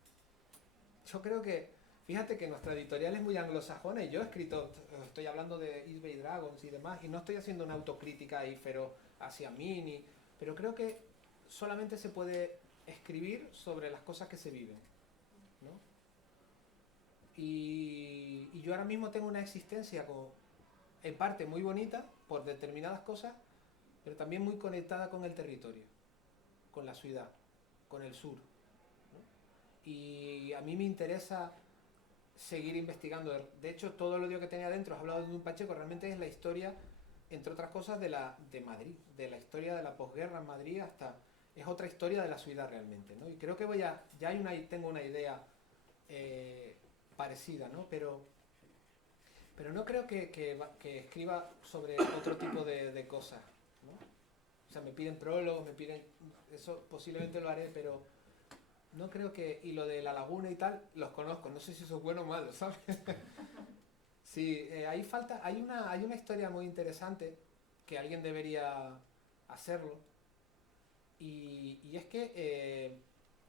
Yo creo que... Fíjate que nuestra editorial es muy anglosajona y yo he escrito, estoy hablando de East Bay Dragons y demás, y no estoy haciendo una autocrítica ahí feroz hacia mí, pero creo que solamente se puede escribir sobre las cosas que se viven, ¿no? Y yo ahora mismo tengo una existencia en parte muy bonita por determinadas cosas, pero también muy conectada con el territorio, con la ciudad, con el sur, ¿no? Y a mí me interesa seguir investigando. De hecho, todo el odio que tenía dentro, has hablado de un Pacheco, realmente es la historia, entre otras cosas, de Madrid, de la historia de la posguerra en Madrid, es otra historia de la ciudad realmente, ¿no? Y creo que tengo una idea parecida, ¿no? Pero no creo que escriba sobre otro tipo de cosas, ¿no? O sea, me piden prólogos, eso posiblemente lo haré, pero no creo que... Y lo de la laguna y tal, los conozco, no sé si eso es bueno o malo, ¿sabes? Sí, hay una historia muy interesante que alguien debería hacerlo, y es que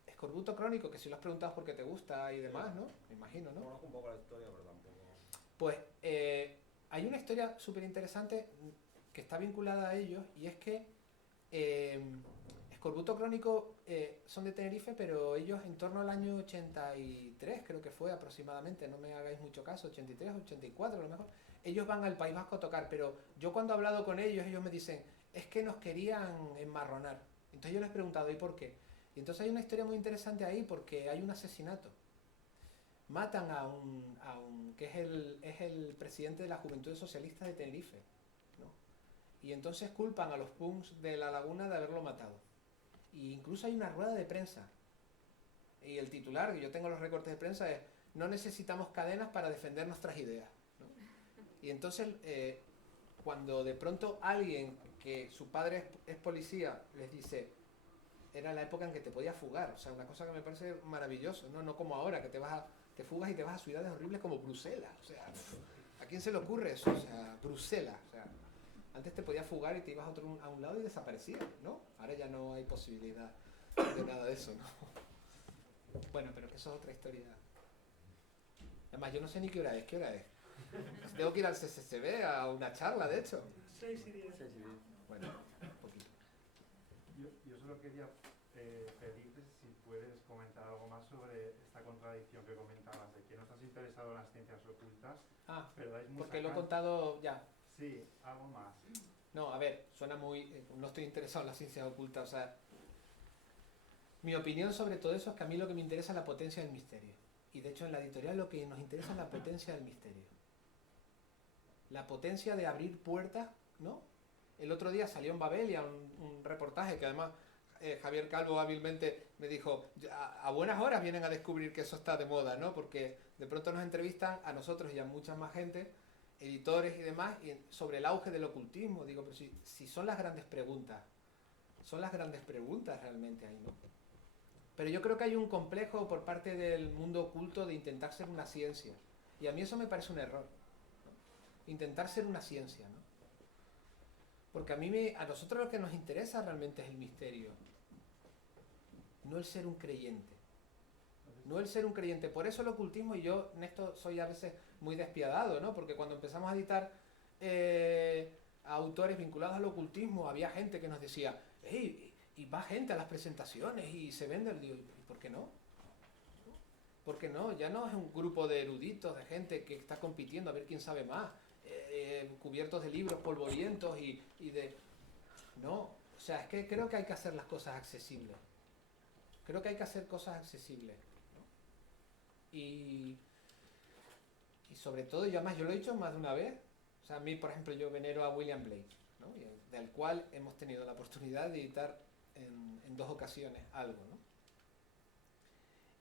escorbuto crónico, que si lo has preguntado es porque te gusta y demás, ¿no? Me imagino, ¿no? Conozco un poco la historia, pero tampoco... Pues hay una historia súper interesante que está vinculada a ellos, y es que escorbuto crónico son de Tenerife, pero ellos en torno al año 83, creo que fue aproximadamente, no me hagáis mucho caso, 83, 84 a lo mejor, ellos van al País Vasco a tocar, pero yo cuando he hablado con ellos me dicen, es que nos querían enmarronar. Entonces yo les he preguntado, ¿y por qué? Y entonces hay una historia muy interesante ahí, porque hay un asesinato. Matan a un que es el presidente de la Juventud Socialista de Tenerife, ¿no? Y entonces culpan a los punks de la laguna de haberlo matado. Y incluso hay una rueda de prensa. Y el titular, que yo tengo los recortes de prensa, es: no necesitamos cadenas para defender nuestras ideas, ¿no? Y entonces, cuando de pronto alguien que su padre es policía les dice, era la época en que te podías fugar, o sea, una cosa que me parece maravilloso, ¿no? No como ahora, que te fugas y te vas a ciudades horribles como Bruselas, o sea, ¿a quién se le ocurre eso? O sea, Bruselas, o sea, antes te podías fugar y te ibas a un lado y desaparecías, ¿no? Ahora ya no hay posibilidad de nada de eso, ¿no? Bueno, pero que eso es otra historia. Además, yo no sé ni qué hora es. Tengo que ir al CCCB a una charla, de hecho. 6:10. Bueno, un poquito. Yo solo quería pedirte si puedes comentar algo más sobre esta contradicción que comentabas, de que no estás interesado en las ciencias ocultas, pero dais mucha porque lo he contado ya. Sí, algo más. No, a ver, suena muy... no estoy interesado en las ciencias ocultas, o sea... Mi opinión sobre todo eso es que a mí lo que me interesa es la potencia del misterio. Y de hecho en la editorial lo que nos interesa es la potencia del misterio. La potencia de abrir puertas, ¿no? El otro día salió en Babelia un reportaje que además Javier Calvo hábilmente me dijo, a buenas horas vienen a descubrir que eso está de moda, ¿no? Porque de pronto nos entrevistan a nosotros y a mucha más gente, editores y demás, y sobre el auge del ocultismo. Digo, pero si son las grandes preguntas realmente ahí, ¿no? Pero yo creo que hay un complejo por parte del mundo oculto de intentar ser una ciencia, y a mí eso me parece un error, ¿no? Intentar ser una ciencia, ¿no? Porque a nosotros lo que nos interesa realmente es el misterio, no el ser un creyente. No el ser un creyente. Por eso el ocultismo, y yo en esto soy a veces muy despiadado, ¿no? Porque cuando empezamos a editar autores vinculados al ocultismo, había gente que nos decía, hey, y va gente a las presentaciones y se vende. Digo, ¿y por qué no? ¿Por qué no? Ya no es un grupo de eruditos, de gente que está compitiendo a ver quién sabe más, cubiertos de libros polvorientos y de... No, o sea, es que creo que hay que hacer las cosas accesibles. Creo que hay que hacer cosas accesibles, ¿no? Y sobre todo, yo además, yo lo he dicho más de una vez, o sea, a mí, por ejemplo, yo venero a William Blake, ¿no? Del cual hemos tenido la oportunidad de editar en 2 ocasiones algo, ¿no?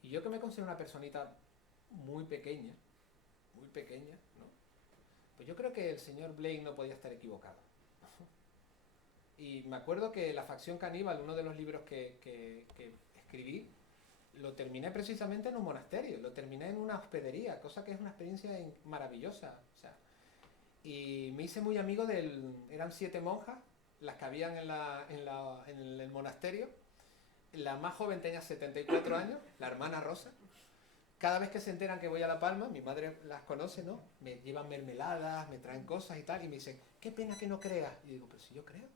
Y yo que me considero una personita muy pequeña, ¿no? Pues yo creo que el señor Blake no podía estar equivocado. Y me acuerdo que La facción caníbal, uno de los libros que escribí, lo terminé precisamente en un monasterio, lo terminé en una hospedería, cosa que es una experiencia maravillosa. O sea, y me hice muy amigo eran 7 monjas, las que habían en el monasterio. La más joven tenía 74 años, la hermana Rosa. Cada vez que se enteran que voy a La Palma, mi madre las conoce, ¿no? Me llevan mermeladas, me traen cosas y tal, y me dicen, qué pena que no creas. Y digo, pero si yo creo.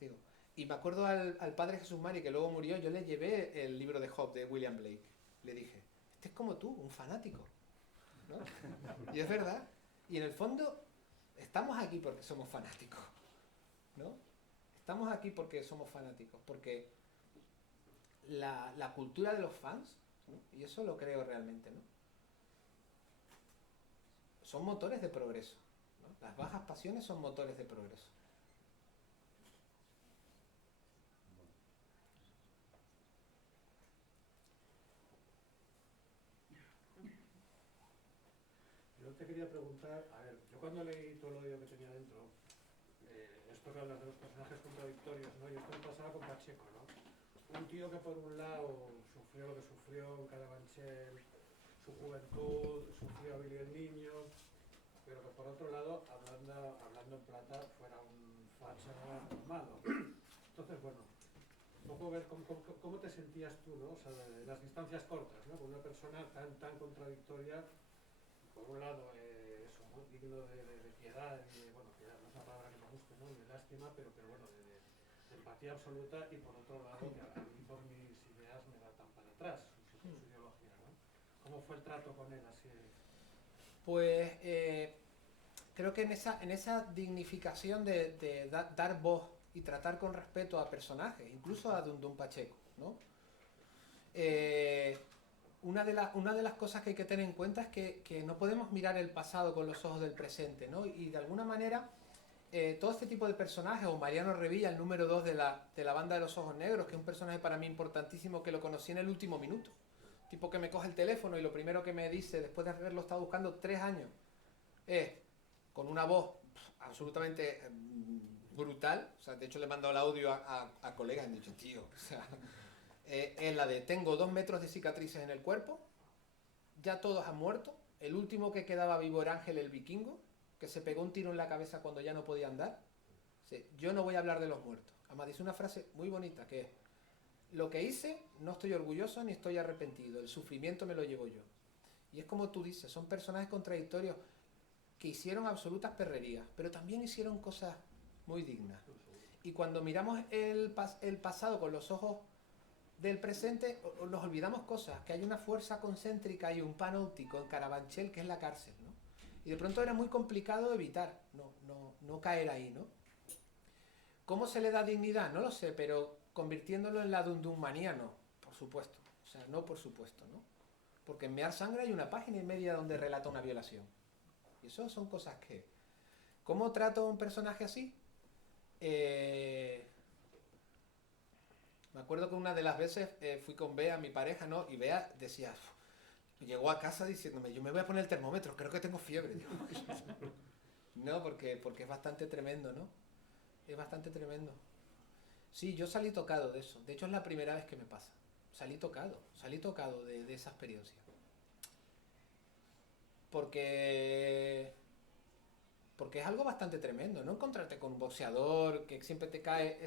Digo, y me acuerdo al padre Jesús Mari, que luego murió, yo le llevé el libro de Job de William Blake. Le dije, este es como tú, un fanático, ¿no? Y es verdad. Y en el fondo, estamos aquí porque somos fanáticos, ¿no? Estamos aquí porque somos fanáticos, porque la cultura de los fans, ¿no? Y eso lo creo realmente, ¿no? Son motores de progreso, ¿no? Las bajas pasiones son motores de progreso. Yo te quería preguntar, a ver, yo cuando leí todo lo que tenía dentro, esto que hablas de los personajes contradictorios, ¿no? Y esto me pasaba con Pacheco, ¿no? Un tío que por un lado sufrió lo que sufrió en Carabanchel, su juventud, sufrió a Billy el Niño, pero que por otro lado, hablando en plata, fuera un facha armado. Entonces, bueno, un poco ver cómo te sentías tú, ¿no? O sea, de las distancias cortas, ¿no? Con una persona tan contradictoria, por un lado, eso, ¿no? Digno de piedad, y de, bueno, piedad no es una palabra que me guste, ¿no? De lástima, pero bueno, de empatía absoluta, y por otro lado, que a mí por mis ideas me da tan para atrás, su ideología, ¿no? ¿Cómo fue el trato con él así? Pues creo que en esa dignificación de dar voz y tratar con respeto a personajes, incluso a Dundun Pacheco, ¿no? Una de las cosas que hay que tener en cuenta es que no podemos mirar el pasado con los ojos del presente, ¿no? Y de alguna manera todo este tipo de personajes, o Mariano Revilla, el número 2 de la banda de los ojos negros, que es un personaje para mí importantísimo, que lo conocí en el último minuto. Tipo que me coge el teléfono y lo primero que me dice, después de haberlo estado buscando 3 años, es con una voz absolutamente brutal. O sea, de hecho le he mandado el audio a colegas y han dicho, tío, o sea, es la de tengo 2 metros de cicatrices en el cuerpo, ya todos han muerto, el último que quedaba vivo era Ángel el Vikingo, que se pegó un tiro en la cabeza cuando ya no podía andar. Sí, yo no voy a hablar de los muertos. Además dice una frase muy bonita que es, lo que hice no estoy orgulloso ni estoy arrepentido, el sufrimiento me lo llevo yo. Y es como tú dices, son personajes contradictorios que hicieron absolutas perrerías, pero también hicieron cosas muy dignas. Y cuando miramos el pasado con los ojos del presente, nos olvidamos cosas, que hay una fuerza concéntrica y un panóptico en Carabanchel, que es la cárcel, ¿no? Y de pronto era muy complicado evitar no caer ahí, ¿no? ¿Cómo se le da dignidad? No lo sé, pero convirtiéndolo en la Dundun manía, no, por supuesto. O sea, no por supuesto, ¿no? Porque en Mear Sangre hay una página y media donde relata una violación. Y eso son cosas que... ¿Cómo trato a un personaje así? Me acuerdo que una de las veces fui con Bea, mi pareja, ¿no? Y Bea decía... Llegó a casa diciéndome, yo me voy a poner el termómetro, creo que tengo fiebre. No, porque es bastante tremendo, ¿no? Es bastante tremendo. Sí, yo salí tocado de eso. De hecho, es la primera vez que me pasa. Salí tocado de esa experiencia. Porque es algo bastante tremendo, ¿no? Encontrarte con un boxeador que siempre te cae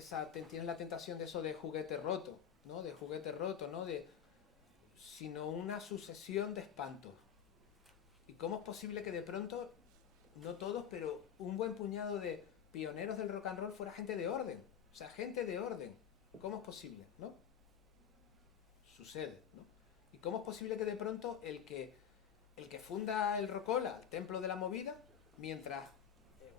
tienes la tentación de eso de juguete roto, ¿no? De juguete roto, ¿no? Sino una sucesión de espantos. ¿Y cómo es posible que de pronto, no todos, pero un buen puñado de pioneros del rock and roll fuera gente de orden. O sea, gente de orden. ¿Cómo es posible, no? Sucede, ¿no? ¿Y cómo es posible que de pronto el que funda el Rocola, el templo de la movida, mientras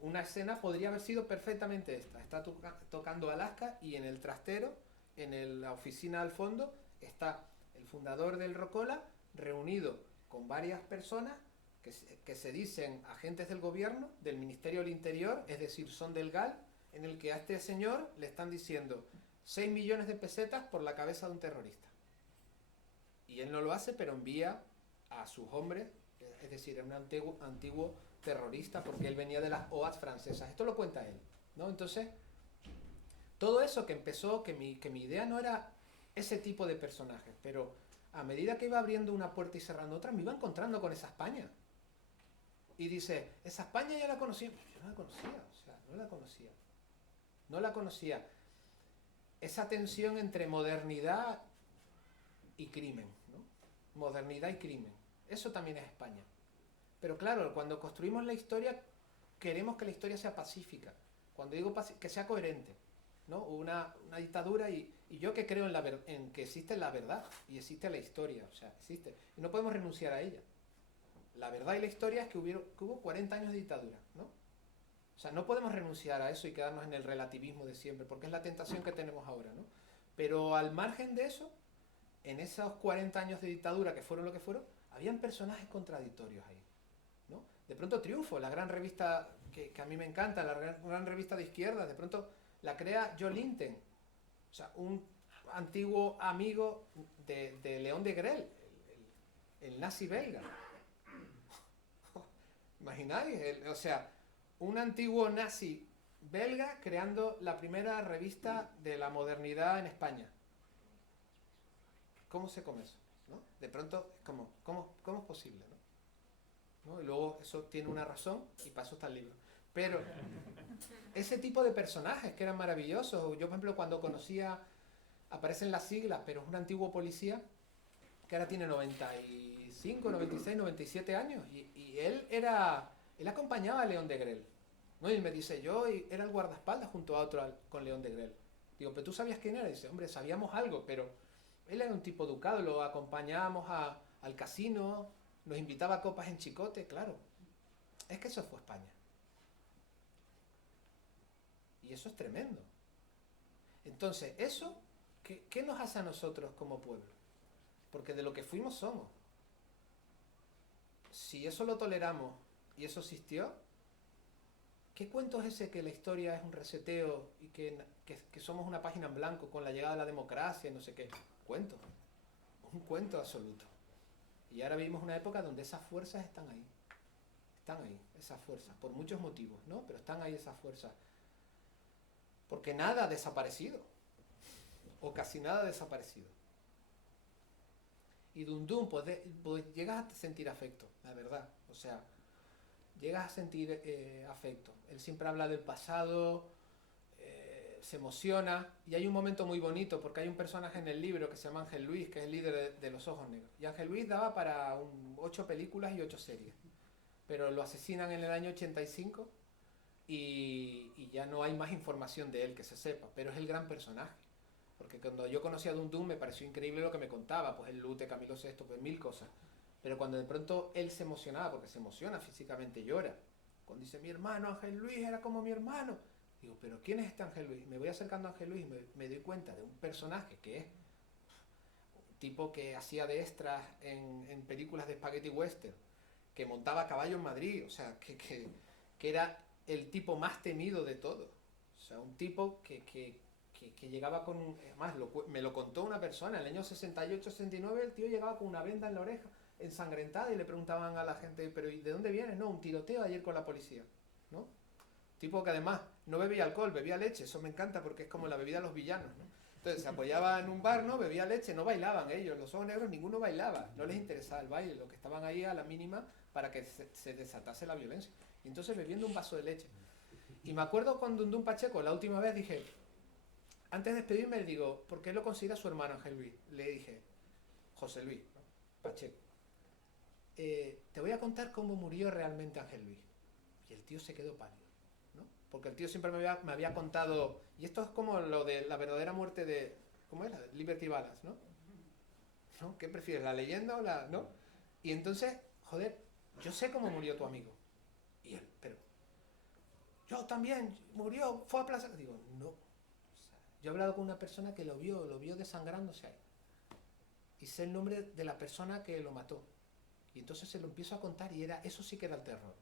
una escena podría haber sido perfectamente esta? Está tocando Alaska y en el trastero, la oficina al fondo, está el fundador del Rocola reunido con varias personas que se dicen agentes del gobierno, del Ministerio del Interior, es decir, son del GAL, en el que a este señor le están diciendo 6 millones de pesetas por la cabeza de un terrorista. Y él no lo hace, pero envía a sus hombres, es decir, era un antiguo terrorista, porque él venía de las OAS francesas. Esto lo cuenta él, ¿no? Entonces, todo eso que empezó, que mi idea no era ese tipo de personajes, pero a medida que iba abriendo una puerta y cerrando otra, me iba encontrando con esa España. Y dice, esa España ya la conocía. Yo no la conocía, o sea, no la conocía. No la conocía. Esa tensión entre modernidad y crimen, ¿no? Modernidad y crimen. Eso también es España. Pero claro, cuando construimos la historia, queremos que la historia sea pacífica. Cuando digo que sea coherente, ¿no? Una dictadura y yo que creo en que existe la verdad y existe la historia, o sea, existe. Y no podemos renunciar a ella. La verdad y la historia es que hubo 40 años de dictadura, ¿no? O sea, no podemos renunciar a eso y quedarnos en el relativismo de siempre, porque es la tentación que tenemos ahora, ¿no? Pero al margen de eso, en esos 40 años de dictadura que fueron lo que fueron, habían personajes contradictorios ahí, ¿no? De pronto Triunfo, la gran revista que a mí me encanta, la gran revista de izquierda, de pronto la crea Joe Linton, o sea, un antiguo amigo de León de Grel, el nazi belga. ¿Imagináis? O sea, un antiguo nazi belga creando la primera revista de la modernidad en España. ¿Cómo se come eso? ¿No? De pronto, ¿cómo es posible? ¿No? Y luego eso tiene una razón y para eso está el libro. Pero ese tipo de personajes que eran maravillosos. Yo, por ejemplo, cuando conocía, aparecen las siglas, pero es un antiguo policía que ahora tiene 95, 96, 97 años. Y él acompañaba a León de Grel, ¿no? Y me dice, yo era el guardaespaldas junto a otro con León de Grel. Digo, ¿pero tú sabías quién era? Y dice, hombre, sabíamos algo, pero él era un tipo educado, lo acompañábamos al casino, nos invitaba a copas en Chicote, claro. Es que eso fue España. Y eso es tremendo. Entonces, ¿eso qué nos hace a nosotros como pueblo? Porque de lo que fuimos somos. Si eso lo toleramos y eso existió, ¿qué cuento es ese que la historia es un reseteo y que somos una página en blanco con la llegada de la democracia y no sé qué? Cuento. Un cuento absoluto. Y ahora vivimos una época donde esas fuerzas están ahí. Están ahí, esas fuerzas, por muchos motivos, ¿no? Pero están ahí esas fuerzas. Porque nada ha desaparecido. O casi nada ha desaparecido. Y Dundún, pues llegas a sentir afecto, la verdad. O sea, llegas a sentir afecto. Él siempre habla del pasado, se emociona. Y hay un momento muy bonito, porque hay un personaje en el libro que se llama Ángel Luis, que es el líder de Los Ojos Negros. Y Ángel Luis daba para 8 películas y 8 series. Pero lo asesinan en el año 85 y ya no hay más información de él que se sepa. Pero es el gran personaje. Porque cuando yo conocí a Dundún me pareció increíble lo que me contaba, pues el Lute, Camilo VI, pues 1000 cosas. Pero cuando de pronto él se emocionaba, porque se emociona físicamente, llora. Cuando dice, mi hermano Ángel Luis era como mi hermano. Digo, ¿pero quién es este Ángel Luis? Me voy acercando a Ángel Luis y me doy cuenta de un personaje que es un tipo que hacía de extras en películas de spaghetti western, que montaba a caballo en Madrid, o sea, que era el tipo más temido de todos. O sea, un tipo que llegaba con... Además, me lo contó una persona, en el año 68-69 el tío llegaba con una venda en la oreja, ensangrentada, y le preguntaban a la gente, ¿pero ¿y de dónde vienes? No, un tiroteo ayer con la policía, ¿no? Tipo que además no bebía alcohol, bebía leche, eso me encanta porque es como la bebida de los villanos, ¿no? Entonces se apoyaba en un bar, ¿no? Bebía leche, no bailaban ellos, Los Ojos Negros ninguno bailaba, no les interesaba el baile, lo que estaban ahí a la mínima para que se desatase la violencia. Y entonces bebiendo un vaso de leche. Y me acuerdo con Dundún Pacheco, la última vez dije, antes de despedirme le digo, ¿por qué lo considera su hermano Ángel Luis? Le dije, José Luis, ¿no? Pacheco, te voy a contar cómo murió realmente Ángel Luis. Y el tío se quedó pálido, ¿no? porque el tío siempre me había contado, y esto es como lo de la verdadera muerte de, ¿cómo es? Liberty Balance, ¿no? ¿No? ¿Qué prefieres, la leyenda o la...? ¿No? Y entonces, joder, yo sé cómo murió tu amigo. Y él, pero... Yo también, murió, fue a plaza... Digo, no. O sea, yo he hablado con una persona que lo vio desangrándose ahí. Y sé el nombre de la persona que lo mató. Y entonces se lo empiezo a contar y eso sí que era el terror.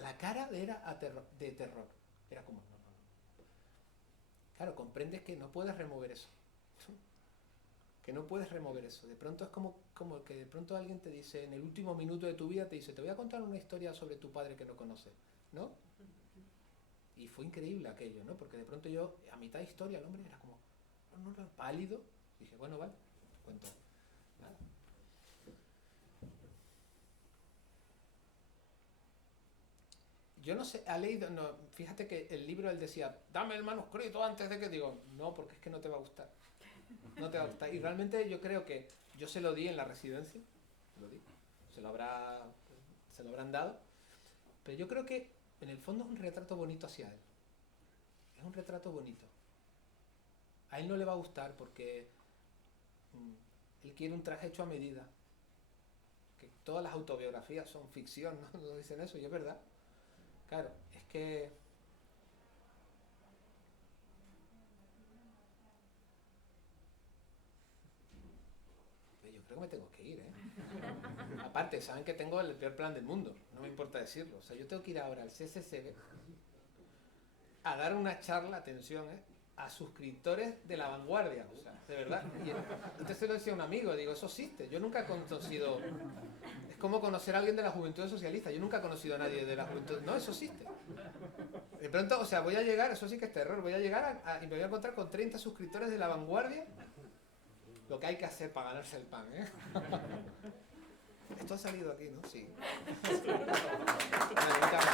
La cara era de terror. Era como, no. Claro, comprendes que no puedes remover eso. Que no puedes remover eso. De pronto es como que de pronto alguien te dice, en el último minuto de tu vida, te dice, te voy a contar una historia sobre tu padre que no conoces, ¿no? Y fue increíble aquello, ¿no? Porque de pronto yo, a mitad de historia, el hombre era como, no, pálido. Dije, bueno, vale, cuento. Nada. Yo no sé, ha leído, no, fíjate que el libro él decía, dame el manuscrito antes de que digo, no, porque es que no te va a gustar. No te va a gustar. Y realmente yo creo que yo se lo di en la residencia, se lo habrán dado, pero yo creo que en el fondo es un retrato bonito hacia él. Es un retrato bonito. A él no le va a gustar porque él quiere un traje hecho a medida. Que todas las autobiografías son ficción, ¿no? No dicen eso, y es verdad. Claro, es que... Yo creo que me tengo que ir, ¿eh? Aparte, saben que tengo el peor plan del mundo, no me importa decirlo. O sea, yo tengo que ir ahora al CCCB a dar una charla, atención, a suscriptores de La Vanguardia, o sea, de verdad. Y entonces se lo decía a un amigo, digo, eso existe. Yo nunca he conocido... Es como conocer a alguien de la Juventud Socialista. Yo nunca he conocido a nadie de la Juventud... No, eso existe. De pronto, o sea, voy a llegar, eso sí que es terror, voy a llegar y me voy a encontrar con 30 suscriptores de La Vanguardia. Lo que hay que hacer para ganarse el pan, ¿eh? Esto ha salido aquí, ¿no? Sí. Vale,